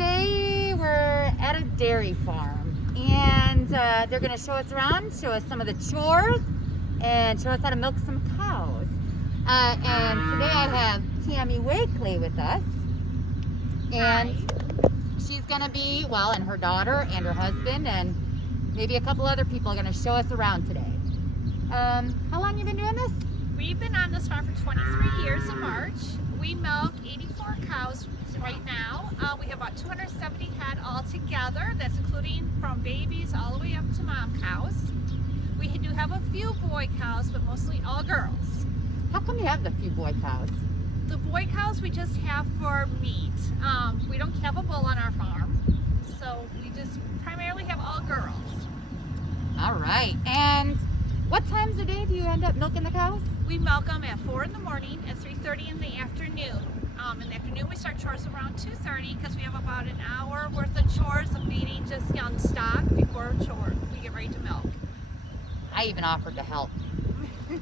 Today we're at a dairy farm, and they're going to show us around, show us some of the chores, and show us how to milk some cows. And today I have Tammy Wakely with us, and she's going to be, well, and her daughter and her husband and maybe a couple other people are going to show us around today. How long you been doing this? We've been on this farm for 23 years in March. We milk 84 cows right now. We have about 270 head all together. That's including from babies all the way up to mom cows. We do have a few boy cows, but mostly all girls. How come you have the few boy cows? The boy cows we just have for meat. We don't have a bull on our farm, so we just primarily have all girls. All right. And what times a day do you end up milking the cows? We milk them at 4 in the morning and 3:30 in the afternoon. In the afternoon we start chores around 2:30 because we have about an hour worth of chores of feeding just young stock before we get ready to milk. I even offered to help.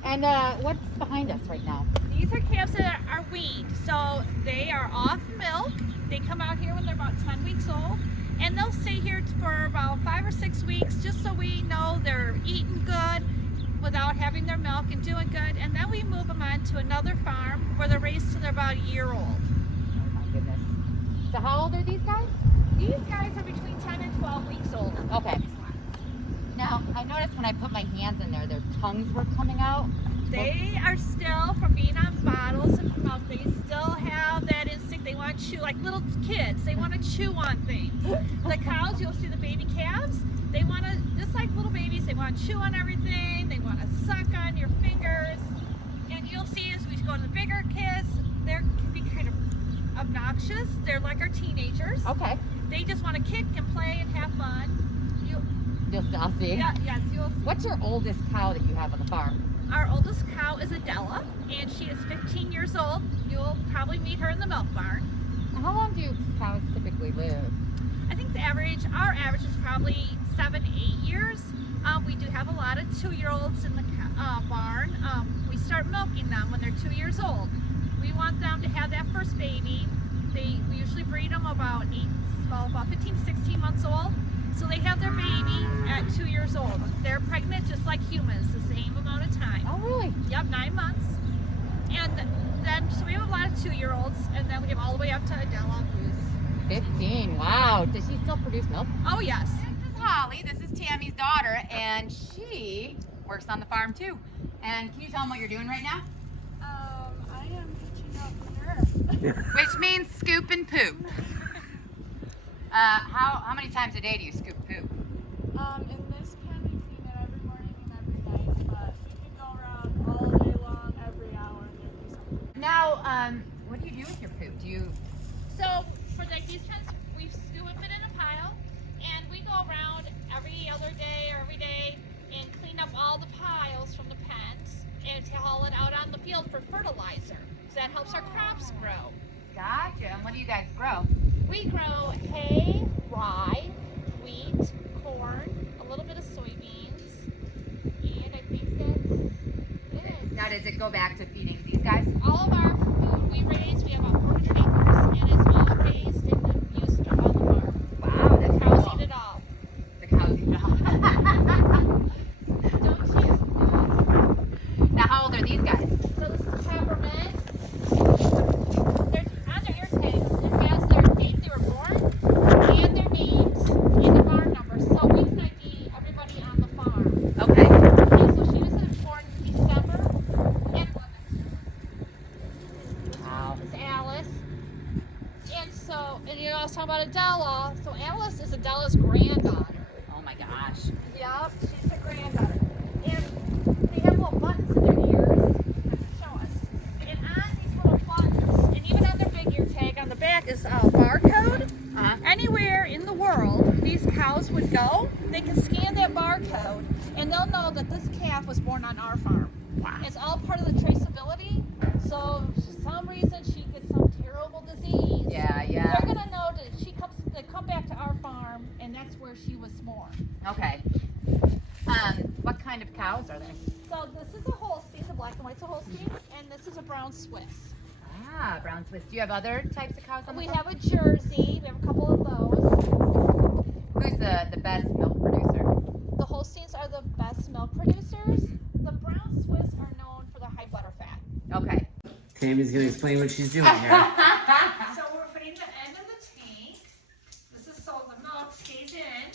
And what's behind us right now? These are calves that are weaned, so they are off milk. They come out here when they're about 10 weeks old, and they'll stay here for about 5 or 6 weeks just so we know they're eating good without having their milk and doing good, and then we move them on to another farm where they're raised till they're about a year old. Oh my goodness. So how old are these guys? These guys are between 10 and 12 weeks old. Okay. Now, I noticed when I put my hands in there, their tongues were coming out. They are still, from being on bottles and milk, they still have that instinct. They want to chew, like little kids, they want to chew on things. The cows, you'll see the baby calves, they want to, just like little babies, they want to chew on everything, they want to suck on your fingers. And you'll see as we go to the bigger kids, they can be kind of obnoxious. They're like our teenagers. Okay. They just want to kick and play and have fun. I'll see. Yeah, yes, you'll see. What's your oldest cow that you have on the farm? Our oldest cow is Adela, and she is 15 years old. You'll probably meet her in the milk barn. Now, how long do cows typically live? I think our average is probably 7 to 8 years. We do have a lot of 2-year-olds in the barn. We start milking them when they're 2 years old. We want them to have that first baby. We usually breed them about 15 to 16 months old. So they have their baby at 2 years old. They're pregnant just like humans, the same amount of time. Oh, really? Yep, 9 months. And then, so we have a lot of 2-year-olds, and then we have all the way up to Adela, who's 15. Wow. Does she still produce milk? Oh, yes. This is Holly. This is Tammy's daughter, and she works on the farm too. And can you tell them what you're doing right now? I am hitching up manure. Which means scoop and poop. How many times a day do you scoop poop? In this pen we clean it every morning and every night, but we can go around all day long, every hour, and there'd be something. Now, what do you do with your poop? Do you? So for these pens, we scoop it in a pile, and we go around every other day or every day and clean up all the piles from the pens and to haul it out on the field for fertilizer. So that helps our crops grow. Gotcha. And what do you guys grow? We grow hay, rye, wheat, corn, a little bit of soybeans, and I think that's it. Now, does it go back to feeding these guys? All of our food we raise, we have about 400 acres, and it's all raised and used on the farm. Wow, that's The cows cool. eat it all. The cows eat it all. Don't you? Now, how old are these guys? So this is peppermint. They're on their ear tags. It has their date they were born and their names and the barn numbers, so we can ID everybody on the farm. Okay. Okay, so she was born in December, and Wow. it's Alice. And you know, I was talking about Adela. So Alice is Adela's granddaughter. Oh my gosh. Yep, she's the granddaughter. And they have little buttons in their ears. Show us. And on these little buttons, and even on their big ear tag on the back is a barcode. Anywhere in the world these cows would go, they can scan that barcode and they'll know that this calf was born on our farm. Wow. It's all part of the traceability. So if for some reason she gets some terrible disease, Yeah. they're gonna know that they come back to our farm and that's where she was born. Okay. What kind of cows are they? So this is a Holstein, the black and white's a Holstein, and this is a brown Swiss. Yeah, brown Swiss. Do you have other types of cows on the We farm? have a Jersey. We have a couple of those. Who's the best milk producer? The Holsteins are the best milk producers. The brown Swiss are known for their high butter fat. Okay. Tammy's gonna explain what she's doing here. So we're putting the end of the tank. This is so the milk stays in.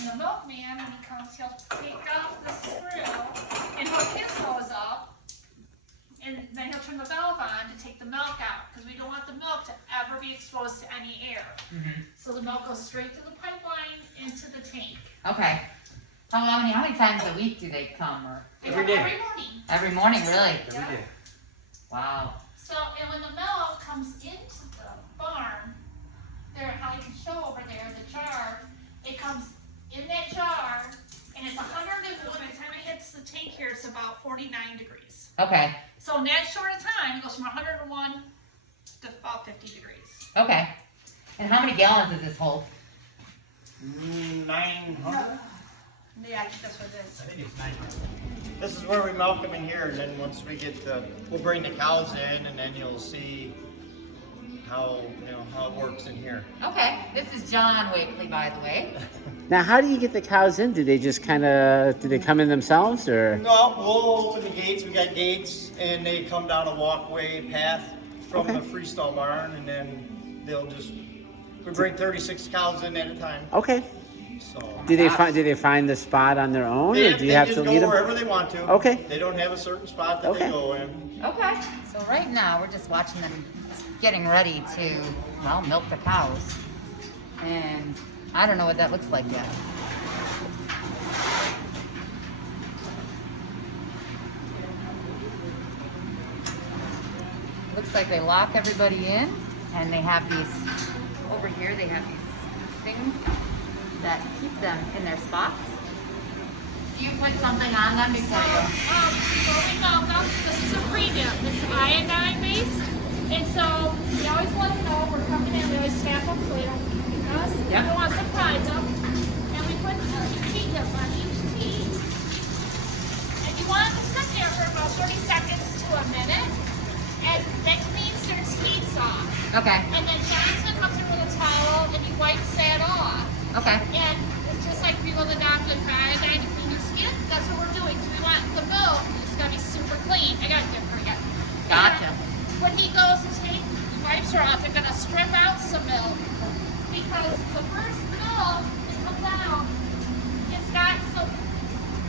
And the milkman, when he comes, he'll take off the screw and hook his hose up. And then he'll turn the valve on to take the milk out because we don't want the milk to ever be exposed to any air. So the milk goes straight through the pipeline into the tank. Okay. How many times a week do they come? Or Every day. Every morning. every morning, really? Every day. Wow. So, and when the milk comes into the barn, there, how you can show over there, the jar, it comes in that jar, and it's 101. By the time it hits the tank here, it's about 49 degrees. Okay. So in that short of time, it goes from 101 to about 50 degrees. Okay. And how many gallons does this hold? 900? Yeah, I think that's what it is. I think it's 900. This is where we milk them in here, and then once we get we'll bring the cows in, and then you'll see how how it works in here. Okay. This is John Wakely, by the way. Now, how do you get the cows in? Do they just do they come in themselves, or? No, we'll open the gates. We got gates, and they come down a walkway path from Okay. the freestall barn, and then we bring 36 cows in at a time. Okay. So Do they find the spot on their own, or do you have they to just lead go them? wherever they want to. Okay. They don't have a certain spot that Okay. they go in. Okay. So right now we're just watching them getting ready to, well, milk the cows. And I don't know what that looks like yet. Looks like they lock everybody in, and they have these, over here they have these things that keep them in their spots. Do you put something on them before you? Before we milk them, this is a pre-dip. This is iodine based. And so we always let them know we're coming in. We always snap them so they don't kick us. Yeah. We don't want to surprise them. And we put a heat dip on each teat. And you want them to sit there for about 30 seconds to a minute. And that cleans their teeth off. Okay. And then Johnson comes in with a towel and he wipes that off. Okay. And it's just like if you go to the doctor for iodine to clean your skin, that's what we're doing. Because we want the milk, it's got to be super clean. I got it there for you. Gotcha. And when he goes to take the wipes her off, they're going to strip out some milk. Because the first milk that comes out, it's got some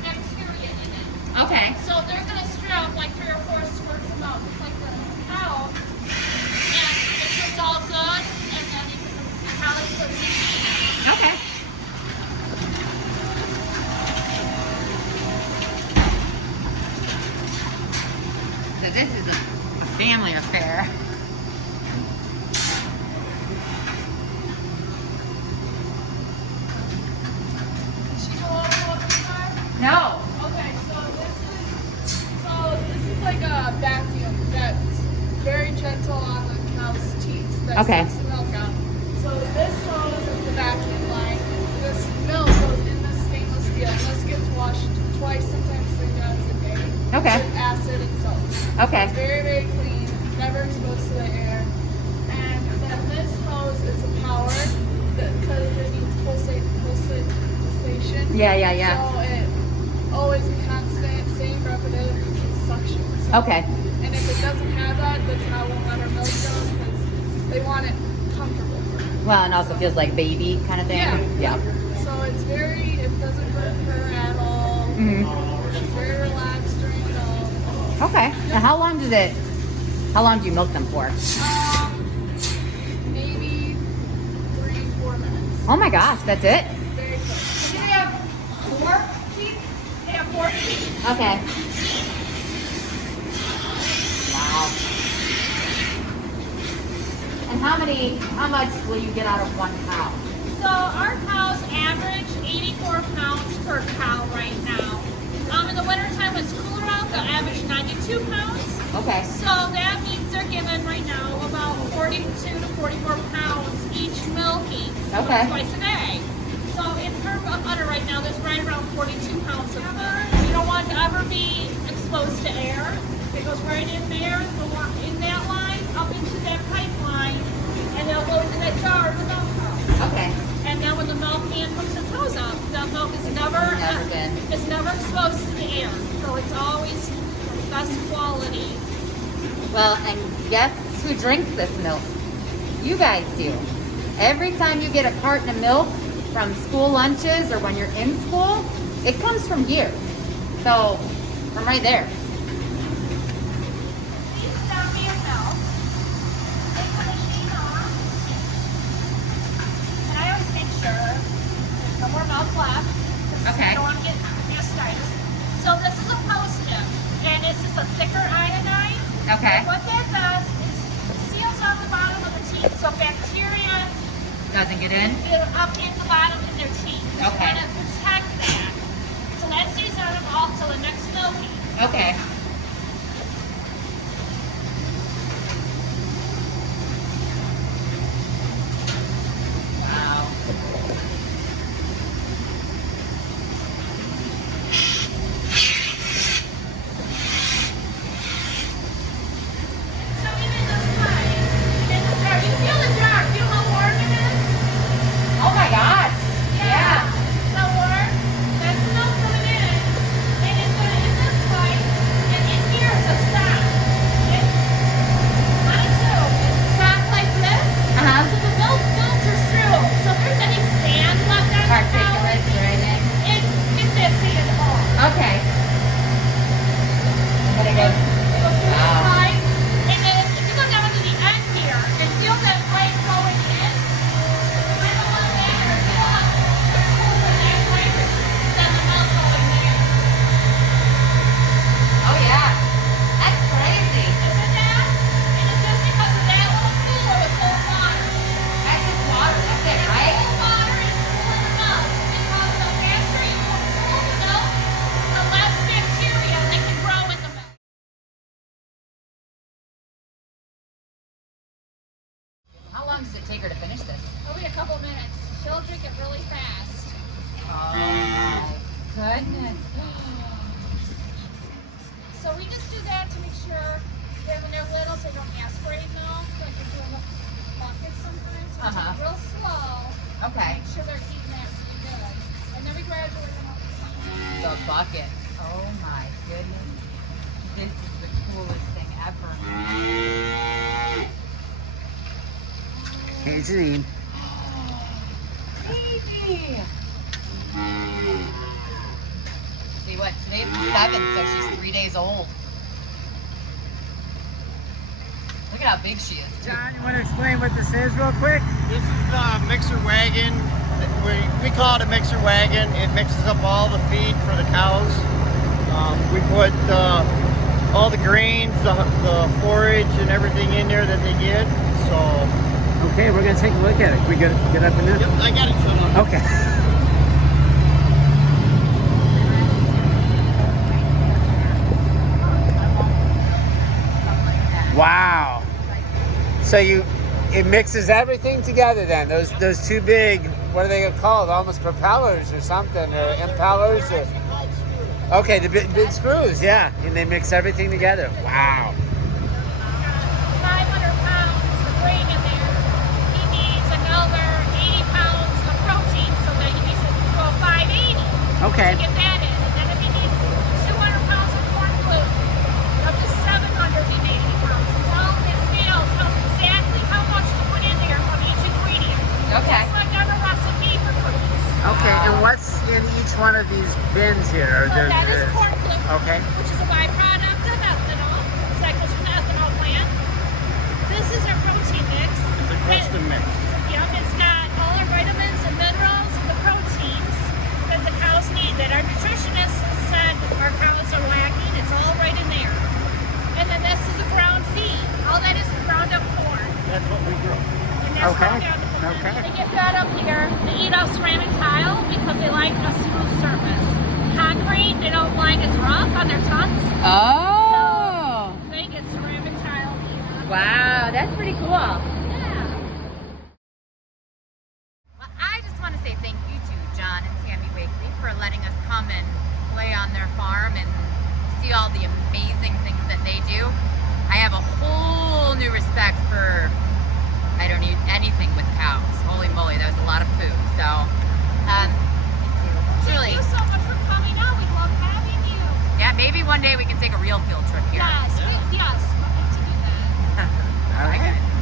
bacteria in it. Okay. So they're going to strip like 3 or 4 squirts of milk, just like the cow. And if it's all good, and then you can the cow is put in the sheet. Okay. So this is a family affair. She go over what these are? No. Okay, so this is like a vacuum that's very gentle on the cow's teeth that Okay. sucks the milk out. So this hose is the vacuum line. This milk goes in the stainless steel, and this gets washed twice, sometimes 3 times a day. Okay. With acid and salt. Okay. It's very, very clean, never exposed to the air. And then this hose is a power because it needs pulsation. Yeah. So it always a constant, same repetitive suction. So, Okay. and if it doesn't have that, the cow won't let her milk go because they want it comfortable for her. Well, and also feels like baby kind of thing. Yeah. So it doesn't hurt her at all. Mhm. She's very relaxed during it all. Okay. And how long do you milk them for? Maybe 3-4 minutes. Oh my gosh, that's it? Very quick. Do they have 4 teeth? They have 4 teeth. Okay. Wow. And how much will you get out of one cow? So our cows average 84 pounds per cow right now. In the wintertime when it's cooler out, they'll average 92 pounds. Okay. So that means they're given right now about 42 to 44 pounds each milking. Okay. Twice a day. So in her udder right now, there's right around 42 pounds of milk. You don't want to ever be exposed to air. It goes right in there, in that line. up into that pipeline, and they'll go into that jar in the milk house. Okay. And then when the milkman hooks his hose up, the milk is never exposed to the air. So it's always the best quality. Well, and guess who drinks this milk? You guys do. Every time you get a carton of milk from school lunches or when you're in school, it comes from here. So, from right there. These down being milk. Take the machine off. And I always make sure there's no more milk left. Okay. You don't want to get mastitis. So this is a post-it, and it's just a thicker iodine. Okay. And what that does is seals on the bottom of the teeth, so bacteria Doesn't get in? get up in the bottom of their teeth. You Okay. want to protect that. So that stays on them all till the next milking. Okay. Wow. So even this way, in the jar, you can feel the jar. Feel how warm it is? Oh my gosh. Yeah. So warm. That's milk coming in. And it's going in this pipe. And in here is a sock. It's on a tube. It's a sock like this. Uh-huh. So the milk filters through. So if there's any sand left on the couch, Particulates or anything? it gets that sand off. Okay. But it goes. It goes through this Wow. pipe. And then if you go down to the end here and feel that pipe going in, you might not want that or feel how that pipe is, then the milk going in. Oh yeah. That's crazy. Isn't that? And it's just because of that little cooler with cold water. That's just water. That's it, right? Cold water and cooling the milk. Because the faster you cool the milk, the less bacteria that can grow in the milk. How long does it take her to finish this? Probably a couple minutes. She'll drink it really fast. Oh my goodness. So we just do that to make sure that when they're little, they don't aspirate milk like they do in the buckets sometimes. So we take it real slow. Okay. Make sure they're eating that pretty good. And then we graduate them up. The bucket. Oh my goodness. This is the coolest thing ever. Hey, Janine. Baby. See what? Today's the 7th, so she's 3 days old. Look at how big she is. John, you want to explain what this is real quick? This is the mixer wagon. We call it a mixer wagon. It mixes up all the feed for the cows. We put all the grains, the forage, and everything in there that they get. So. Okay, we're going to take a look at it. Can we get up in there? Yep, I got it shut off. Okay. Wow. So it mixes everything together then. Those two big, what are they called? Almost propellers or something, or impellers or. Okay, the big screws, yeah. And they mix everything together. Wow. 500 pounds of grain in there. He needs another 80 pounds of protein, so that he needs to go 580 Okay. to get that in. And then if he needs 200 pounds of corn gluten, up to 780 pounds. It's all in the scale tells exactly how much to put in there from each ingredient. Okay. Just like on a recipe for cookies. Okay, and what's in each one of these bins here? So that is corn gluten, Okay. which is a byproduct of ethanol. So that goes from the ethanol plant. This is our protein mix. It's a custom mix. Yep, it's got all our vitamins and minerals and the proteins that the cows need, that our nutritionist said our cows are lacking. It's all right in there. And then this is a ground feed. All that is ground up corn. That's what we grow. And that's Okay, all down to corn. okay. They get fed up here. They eat off ceramic tile because they like a smooth surface. Concrete, they don't like as rough on their tongues. Oh. They get ceramic tile here. Wow, that's pretty cool. Yeah. Well, I just want to say thank you to John and Tammy Wakely for letting us come and play on their farm and see all the amazing things that they do. I have a whole whole new respect for, I don't need anything with cows. Holy moly, that was a lot of poop. So, truly. Thank you so much for coming out. We love having you. Yeah, maybe one day we can take a real field trip here. Yes, yes, we'd like to do that. All right, guys.